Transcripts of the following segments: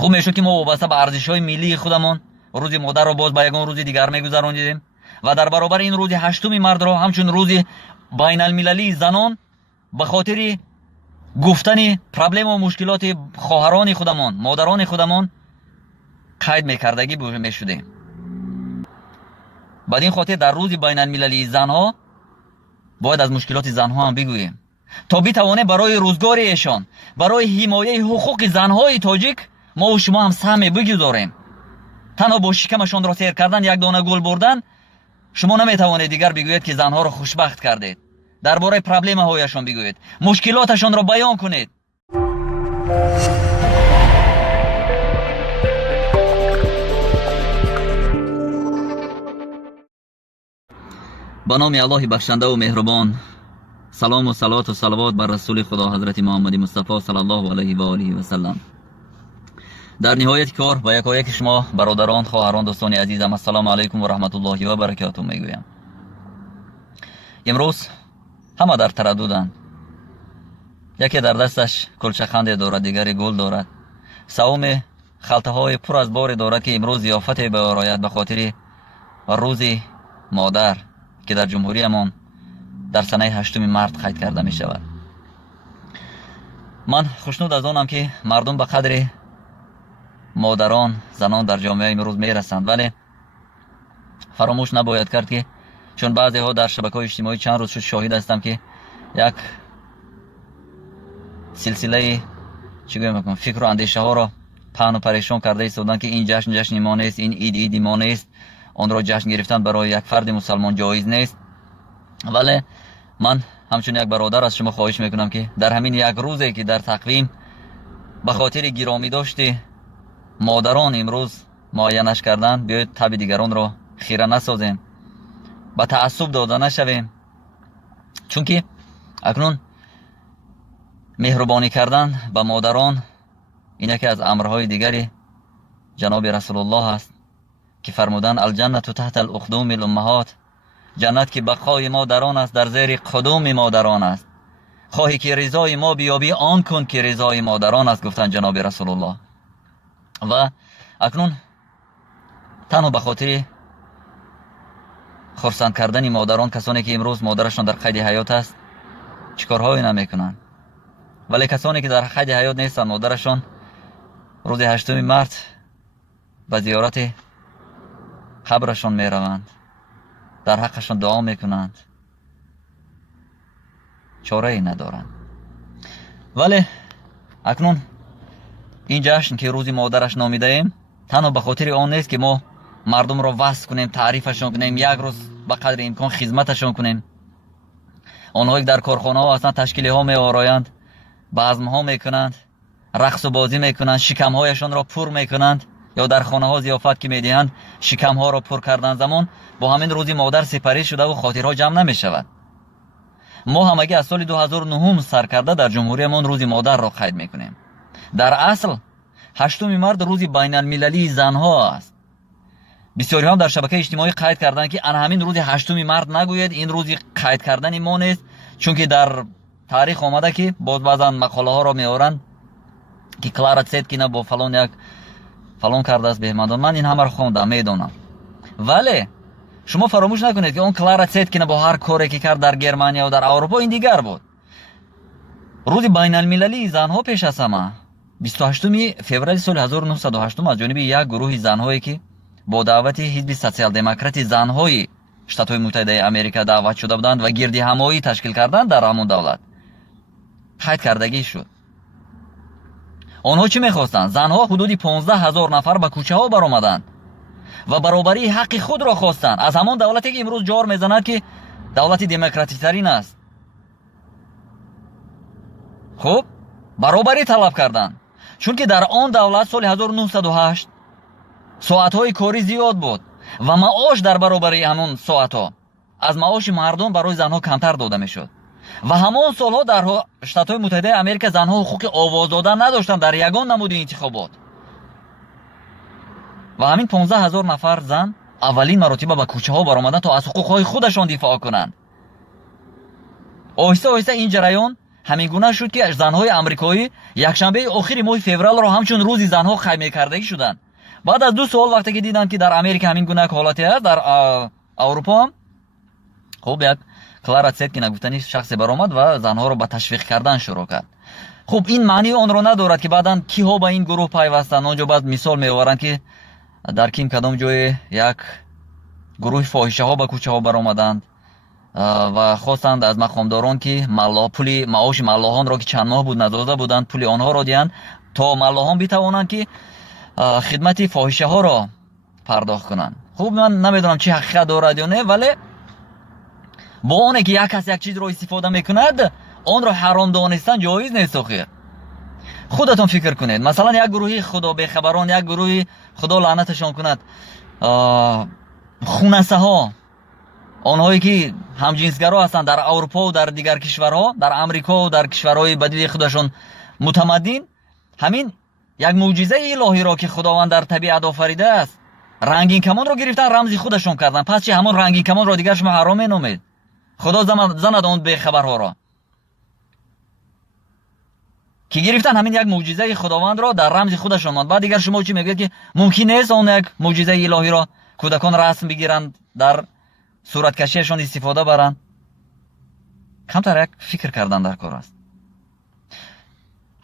خوب میشد که ما وابسته به ارزش‌های ملی خودمون روز مادر رو باز به یگان روز دیگر میگذراندیم و در برابر این روز 8 مارد رو همچون روز بین المللی زنان به خاطر گفتن پرابلم و مشکلات خواهران خودمون، مادران خودمون قید میکردگی میشدیم. بعد این خاطر در روز بین المللی زنها باید از مشکلات زنها هم بگوییم تا بتوانه برای روزگار ایشان، برای حمایت حقوق زنهای تاجیک ما و شما هم سهم بگذاریم. تنها با شکمشان را سیر کردن، یک دانه گل بردن، شما نمیتوانید دیگر بگویید که زنها را خوشبخت کردید. درباره پرابلم هایشان بگویید، مشکلاتشان را بیان کنید. به نام الله بخشنده و مهربان، سلام و صلوات و صلوات بر رسول خدا حضرت محمد مصطفی صلی الله علیه و آله و سلم. در نهایت کار با یکایک شما برادران، خواهران، دوستان عزیزم السلام علیکم و رحمت الله و برکاته میگویم. امروز همه در ترددند. یکی در دستش کلچخند دارد، دیگری گل دارد، سوم خلطه های پر از بار دارد که امروز ضیافت به آراید به خاطر روز مادر که در جمهوری امان در سنه 8 مارد قید کرده می شود. من خوشنود از آنم که مردم به قدر مادران، زنان در جامعه امروز می رسند، ولی فراموش نباید کرد که چون بعضی ها در شبکه‌های اجتماعی چند روز شد شاهد هستم که یک سلسله فکر و اندیشه ها را پهن و پریشان کرده ایستادن که این جشن ما نیست، این عید ما نیست، آن را جشن گرفتن برای یک فرد مسلمان جایز نیست. ولی من همچون یک برادر از شما خواهش میکنم که در همین یک روزی که در تقویم به خاطر گرامی داشته مادران امروز معینش کردن، بیاید تب دیگران را خیره نسازیم، با تعصب داده نشویم. چون که اکنون مهربانی کردن به مادران این یکی از امرهای دیگری جناب رسول الله است که فرمودن الجنة تحت الاقدام الامهات، جنت که بقای مادران است در زیر قدم مادران است. خواهی که رضای ما بیابی آن کن که رضای مادران است، گفتن جناب رسول الله. و اکنون تنها به خاطر خرسند کردن مادران، کسانی که امروز مادرشان در قید حیات است چیکارهایی نمیکنن، ولی کسانی که در قید حیات نیستن مادرشان روز 8 مارد به زیارت قبرشان میروند، در حقشان دعا میکنند، چاره ای ندارند. ولی اکنون این جشن که روز مادرش نامیده ایم تنها به خاطر آن نیست که ما مردم را وصل کنیم، تعریفشان کنیم، یک روز به قدر امکان خدمتشان کنیم. آنهایی که در کارخانه ها هستند تشکیلی ها می آرایند، بزم ها میکنند، رقص و بازی میکنند، شکم هایشان را پر میکنند، یا در خانه ها ضیافت که میدهند شکم ها را پر کردن زمان با همین روز مادر سپری شده و خاطرها جمع نمی شود. ما همگی از سال 2009 سر کرده در جمهوری من روز مادر را قید میکنیم. در اصل 8 مارد روز بین المللی زنها است. بسیاری هم در شبکه اجتماعی قید کردن که ان همین روز 8 مارد نگوید، این روز قید کردن ما نیست، چون که در تاریخ آمده که باز بعضا مقاله ها را میارن که کلارا تسیتکینا با فلان یک فلان کرده است بهمندان. من این همه را خوندم میدونم، ولی شما فراموش نکنید که اون کلارا تسیتکینا با هر کاری که کرد در گرمانیا و در اروپا این دیگر بود. روز بین المللی زنها پیش از همه 28 فوریه سال 1908 از جانب یک گروه زنهایی که با دعوت حزب سوسیال دموکرات زنهای شتات‌های متحده آمریکا دعوت شده بودند و گردی همایی تشکیل کردند در همون دولت قید کردگی شد. آنها چی میخواستند؟ زنها حدود 15,000 نفر به کوچه ها برآمدند و برابری حق خود را خواستند از همان دولتی که امروز جار میزند که دولت دموکراتیک ترین است. خب برابری طلب کردند، چون که در آن دولت سال 1908 ساعت‌های کاری زیاد بود و معاش در برابری همون ساعت‌ها از معاش مردم برای زنها کمتر داده میشد. و همون سالها در شتات‌های متحده آمریکا زنها حقوق آواز دادن نداشتند در یگان نمود انتخابات. و همین 15,000 نفر زن اولین مراتبه به کوچه ها برآمدند تا از حقوق‌های خودشان دفاع کنند. آهسته آهسته این جریان ҳамин гуна шуд ки занҳои амрикоӣ якшанбеи охири моҳи февралро ҳамчун рӯзи занҳо қайд мекардагӣ шуданд. баъд аз 2 сол вақте ки диданд ки дар Америка ҳамин гуна як ҳолате аст, дар аврупо ҳам хуб як Клара Цеткина гуфтани шахсе баромад ва занҳоро ба ташвиқ кардан шурӯъ кард. хуб ин маънии онро надорад ки баъдан киҳо ба ин гурӯҳ пайвастанд. онҷо баъд мисол меоваранд ки дар ким кадом ҷое як гурӯҳи фоҳишаҳо ба кӯчаҳо баромаданд ва хостанд аз мақомдорон ки пули маоши маллоҳонро ки чанд моҳ буд надода буданд, пули онҳоро диҳанд то маллоҳон битавонанд ки хидмати фоҳишаҳоро пардохт кунанд. хуб ман намедонам чӣ ҳақиқат дорад ё не, вале бо оне ки як кас як чизро истифода мекунад, онро ҳаром донистан ҷоиз нест. охир худатон фикр кунед, масалан як гурӯҳи худобехабарон, як гурӯҳи худо лаънаташон кунад хунасаҳо, онҳое ки ҳамҷинсгаро ҳастанд дар аврупо дар дигар кишварҳо, дар амрико дар кишварҳои ба диди худашон мутамаддин, ҳамин як мӯъҷизаи илоҳиро ки худованд дар табиат офаридааст, рангин камонро гирифтан рамзи худашон карданд. пас чи ҳамон рангин камонро дигар шумо ҳаром меномед? худо занад он бехабарҳоро ки гирифтан ҳамин як мӯъҷизаи худовандро дар рамзи худашон монд. баъд дигар шумо чӣ мегӯед ки мумкин нест он як мӯъҷизаи илоҳиро кӯдакон расм бигиранд, дар сураткашиашон истифода баранд? камтар як фикр кардан дар кор аст.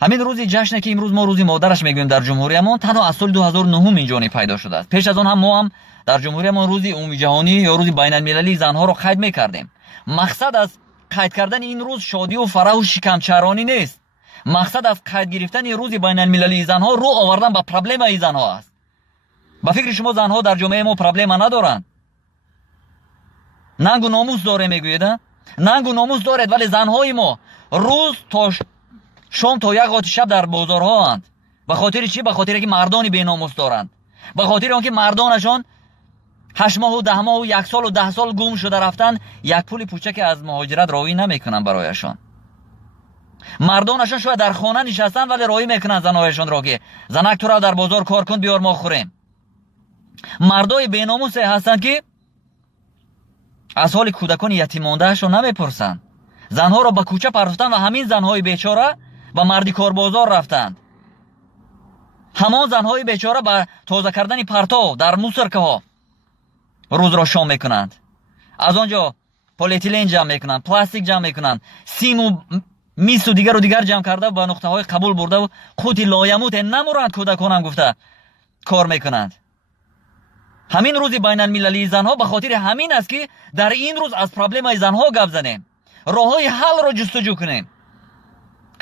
ҳамин рӯзи ҷашне ки имрӯз мо рӯзи модараш мегӯем дар ҷумҳуриямон, танҳо аз соли 2009 инҷониб пайдо шудааст. пеш аз он ҳам мо ҳам дар ҷумҳуриямон рӯзи умумиҷаҳонӣ ё рӯзи байналмилалии занҳоро қайд мекардем. мақсад аз қайд кардани ин рӯз шодию фараҳу шикамчаронӣ нест. мақсад аз қайд гирифтани рӯзи байналмилалии занҳо рӯ овардан ба проблемаи занҳо аст. ба фикри шумо занҳо дар ҷомеаи мо проблема надоранд? нангу номус доре мегӯед, нангу номус доред, вале занҳои мо рӯз то шом то як ғоти шаб дар бозорҳоанд. ба хотири чӣ? ба хотире ки мардони беномус доранд, ба хотири он ки мардонашон 8 моҳу 10 моҳу 1 солу 10 сол гум шуда рафтанд, як пули пӯчаке аз муҳоҷират роҳӣ намекунанд барояшон. мардонашон шояд дар хона нишастанд, вале роҳӣ мекунанд занҳояшонро ки занак ту рав дар бозор кор кун, биёр мо хӯрем. мардои беномусе ҳастанд ки аз ҳоли кӯдакони ятиммондаашон намепурсанд. занҳоро ба кӯча партофтанд ва ҳамин занҳои бечора ба марди корбозор рафтанд. ҳамон занҳои бечора ба тоза кардани партов дар мусоркаҳо рӯзро шом мекунанд. аз он ҷо полиэтилен ҷамъ мекунанд, пластик ҷамъ мекунанд, симу мису дигару дигар ҷамъ карда ба нуқтаҳои қабул бурдаву қути лоямуте намуранд кӯдаконам гуфта кор мекунанд. ҳамин рӯзи байналмилалии занҳо ба хотири ҳамин аст ки дар ин рӯз аз проблемаи занҳо гап занем, роҳҳои ҳаллро ҷустуҷӯ кунем.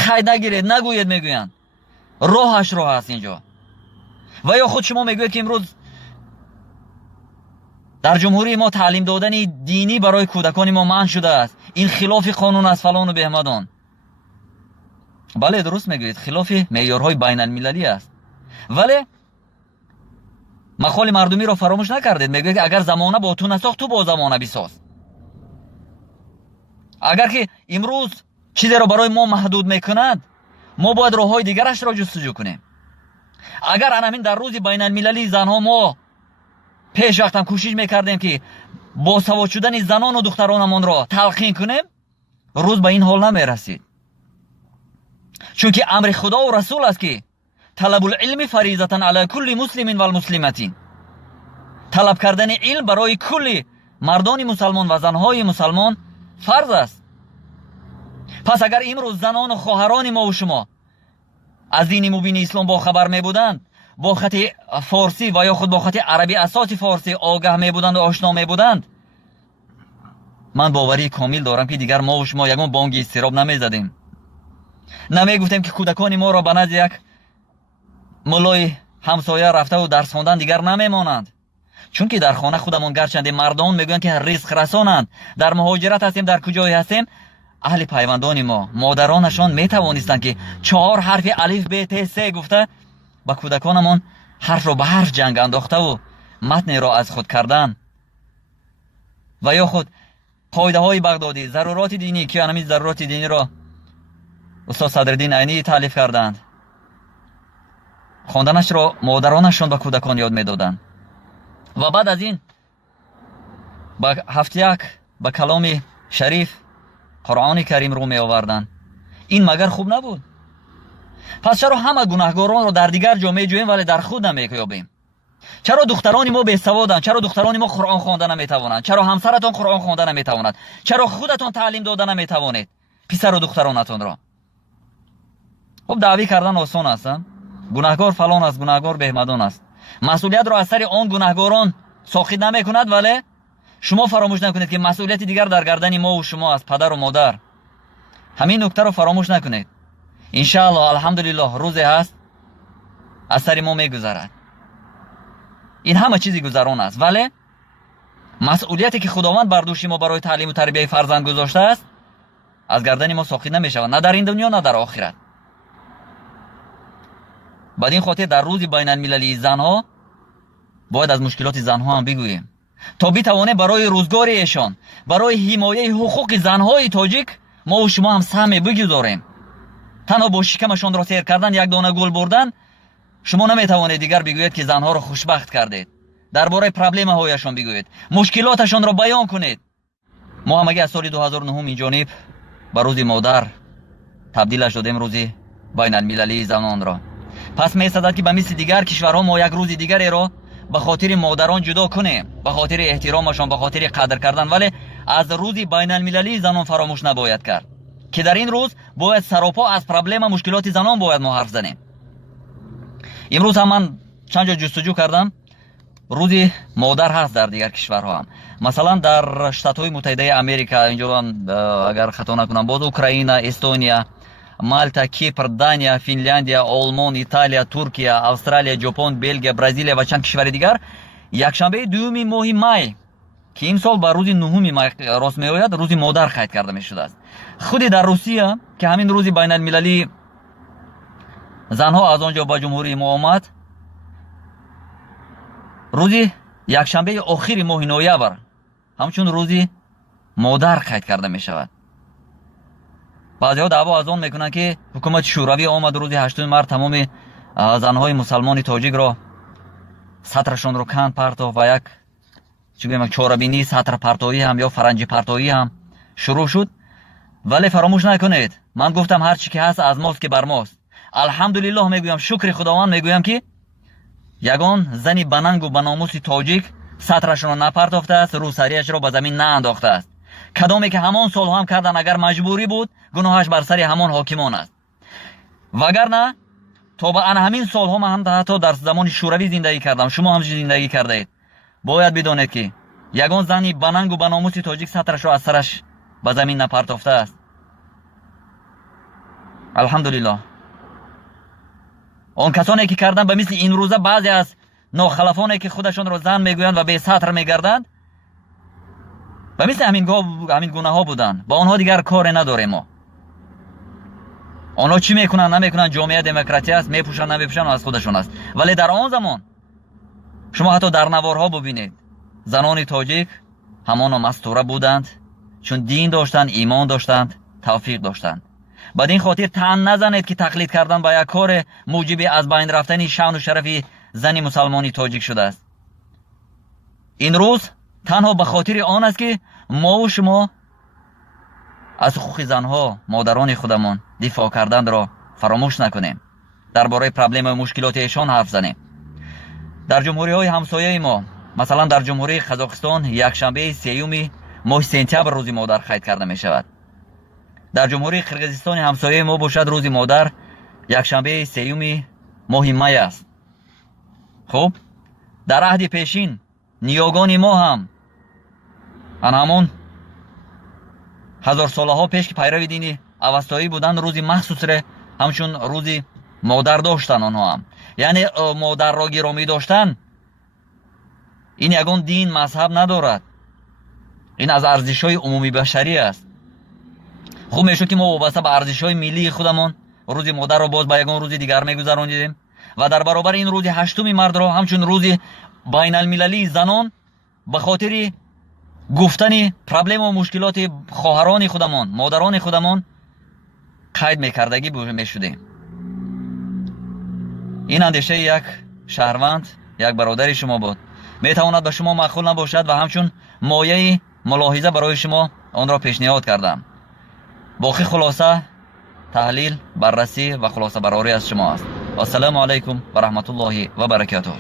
қайд нагиред, нагӯед, мегӯянд роҳаш роҳ аст инҷо. ва ё худ шумо мегӯед ки имрӯз дар ҷумҳурии мо таълим додани динӣ барои кӯдакони мо манъ шудааст. ин хилофи қонун аст фалону беҳмадон. бале, дуруст мегӯед, хилофи меъёрҳои байналмилалӣ аст. вале мақоли мардумиро фаромӯш накардед. мегӯед ки агар замона бо ту насохт, ту бо замона бисоз. агар ки имрӯз чизеро барои мо маҳдуд мекунад, мо бояд роҳҳои дигарашро ҷустуҷӯ кунем. агар анамин дар рӯзи байналмилалии занҳо мо пеш вақтам кӯшиш мекардем ки босавод шудани занону духтаронамонро талқин кунем, рӯз ба ин ҳол намерасид. чунки амри худову расул аст ки талабулилми фаризатан ала кулли муслимин вал муслиматин. талаб кардани илм барои кулли мардони мусалмон ва занҳои мусалмон фарз аст. пас агар имрӯз занону хоҳарони мову шумо аз дини мубини ислом бохабар мебуданд, бо хати форсӣ ва ё худ бо хати араби асоси форсӣ огаҳ мебуданд ва ошно мебуданд, ман боварии комил дорам ки дигар мову шумо ягон бонги изтироб намезадем. намегуфтем ки кӯдакони моро ба назди як муллои ҳамсоя рафтаву дарс хондан дигар намемонанд. чунки дар хона худамон гарчанде мардон мегӯянд ки ризқ расонанд, дар муҳоҷират ҳастем, дар куҷое ҳастем, аҳли пайвандони мо модаронашон метавонистанд ки 4 ҳарфи алиф б т с гуфта ба кӯдаконамон ҳарфро ба ҳарф ҷанг андохтаву матнеро аз худ кардан. ва ё худ қоидаҳои бағдодӣ, заруроти динӣ ки анамин заруроти диниро устод Садриддин Айнӣ таълиф карданд, хонданашро модаронашон ба кӯдакон ёд медоданд. ва баъд аз ин ба ҳафтяк ба каломи шариф Қуръони Карим рӯ меоварданд. این مگر خوب نبود؟ پس چرا همه گناهکاران رو در دیگر جا میجوییم ولی در خود نمییابیم؟ چرا دختران ما بیسوادند؟ چرا دختران ما قرآن خواندن نمیتوانند؟ چرا همسرتان قرآن خواندن نمیتواند؟ چرا خودتان تعلیم دادن نمیتوانید پسر و دخترانتان را؟ خب دعوی کردن آسان است. گناهکار فلان است، گناهکار بهمدان است. مسئولیت را از سر آن گناهکاران ساقط نمیکند، ولی شما فراموش نکنید که مسئولیت دیگر در گردن ما و شما است، پدر و مادر. همین نکته رو فراموش نکنید. ان شاء الله الحمدلله روزی هست از سر ما میگذرد. این همه چیزی گذران است، ولی مسئولیتی که خداوند بر دوش ما برای تعلیم و تربیت فرزند گذاشته است از گردن ما ساقط نمیشود، نه در این دنیا نه در آخرت. بعد این خاطر در روز بین المللی زنها باید از مشکلات زنها هم بگوییم تا بتوانه برای روزگار ایشان، برای حمایت حقوق زنهای تاجیک ما و شما هم سهم بگذاریم. تنها با شکمشان را سیر کردن، یک دانه گل بردن، شما نمیتوانید دیگر بگویید که زنها را خوشبخت کردید. درباره پرابلم هایشان بگویید، مشکلاتشان را بیان کنید. ما هم اگه از سال 2009 این جانب به روز مادر تبدیلش دادیم روز بین المللی زنان را. پس می‌ایستد که به مثل دیگر کشورها ما یک روز دیگری را به خاطر مادران جدا کنیم، به خاطر احترامشان، به خاطر قدر کردن، ولی از روز بین المللی زنان فراموش نباید کرد که در این روز باید سراپا از پرابلم و مشکلات زنان باید ما حرف زنیم. امروز هم من چند جا جستجو کردم، روز مادر هست در دیگر کشورها هم. مثلا در شتات‌های متحده امریکا، اینجا اگر خطا نکنم باز اوکراین، استونیا، مالتا، کیپر، دانیا، فنلاندیا، آلمان، ایتالیا، ترکیه، استرالیا، ژاپن، بلژیم، برزیل و چند کشور دیگر یکشنبه دوم ماه می که این سال بر روز 9 می راست میآید روز مادر قید کرده می شده است. خود در روسیه که همین روز بین المللی زنها از آنجا به جمهوری ما آمد، روز یکشنبه آخر ماه نوامبر همچون روز مادر قید کرده می شود. بعضی‌ها دعوا از آن میکنند که حکومت شوروی آمد روز 8 مارس تمام زنهای مسلمان تاجیک را سطرشان رو کند پرتو و یک چهاربینی سطر پرتویی هم یا فرنجی پرتویی هم شروع شد. ولی فراموش نکنید، من گفتم هر چی که هست از ماست که بر ماست. الحمدلله میگویم، شکر خداوند میگویم که یگان زنی بننگ و بناموس تاجیک سطرشان را نپرتافته است، روسریش را به زمین نانداخته است. کدامی که همان سال هم کردن اگر مجبوری بود گناهش بر سر همان حاکمان است، وگرنه تا به همین سال هم حتی در زمان شوروی زندگی کردم، شما هم زندگی کرده اید. باید بدانید که یگان زنی بننگ و بناموس تاجیک سطرش را از سرش به زمین نپرتافته است. الحمدلله. آن کسانی که کردن به مثل این روزه، بعضی از ناخلفانی که خودشان را زن میگویند و به سطر میگردند، و مثل همین گناه ها بودن، با آنها دیگر کار نداریم ما. آنها چی میکنن نمیکنن، جامعه دموکراتی است، میپوشن نمیپوشن از خودشون است. ولی در آن زمان شما حتی در نوارها ببینید زنان تاجیک همان مستوره بودند، چون دین داشتند، ایمان داشتند، توفیق داشتند. بعد این خاطر تن نزنید که تقلید کردن با یک کار موجب از بین رفتن شان و شرف زن مسلمانی تاجیک شده است. این روز تنها به خاطر آن است که ما و شما از حقوق زنها، مادران خودمان دفاع کردن را فراموش نکنیم، درباره پرابلم و مشکلات ایشان حرف زنیم. در جمهوری های همسایه ما، مثلا در جمهوری قزاقستان یکشنبه 3 ماه سپتامبر روز مادر قید کرده می شود. در جمهوری قرقیزستان همسایه ما باشد روز مادر یکشنبه 3 ماه می است. خب در عهد پیشین نیاگان ما هم همون هزار ساله ها پیش که پیرو دینی اوستایی بودن روزی مخصوص ره همچون روزی مادر داشتن. آنها هم یعنی مادر را گرامی داشتن. این یگان دین مذهب ندارد، این از ارزش های عمومی بشری است. خوب میشد که ما وابسته به ارزش های ملی خودمان روز مادر را باز به یگان روز دیگر میگذراندیم و در برابر این روز 8 مارس را همچون روز بین المللی زنان به خاطر گفتن پرابلم و مشکلات خواهران خودمان، مادران خودمان قید میکردگی میشدیم. این اندیشه یک شهروند، یک برادر شما بود، میتواند به شما معقول نباشد و همچون مایه ملاحظه برای شما آن را پیشنهاد کردم. باقی خلاصه تحلیل، بررسی و خلاصه برآوری از شما است. و السلام علیکم و رحمت الله و برکاته.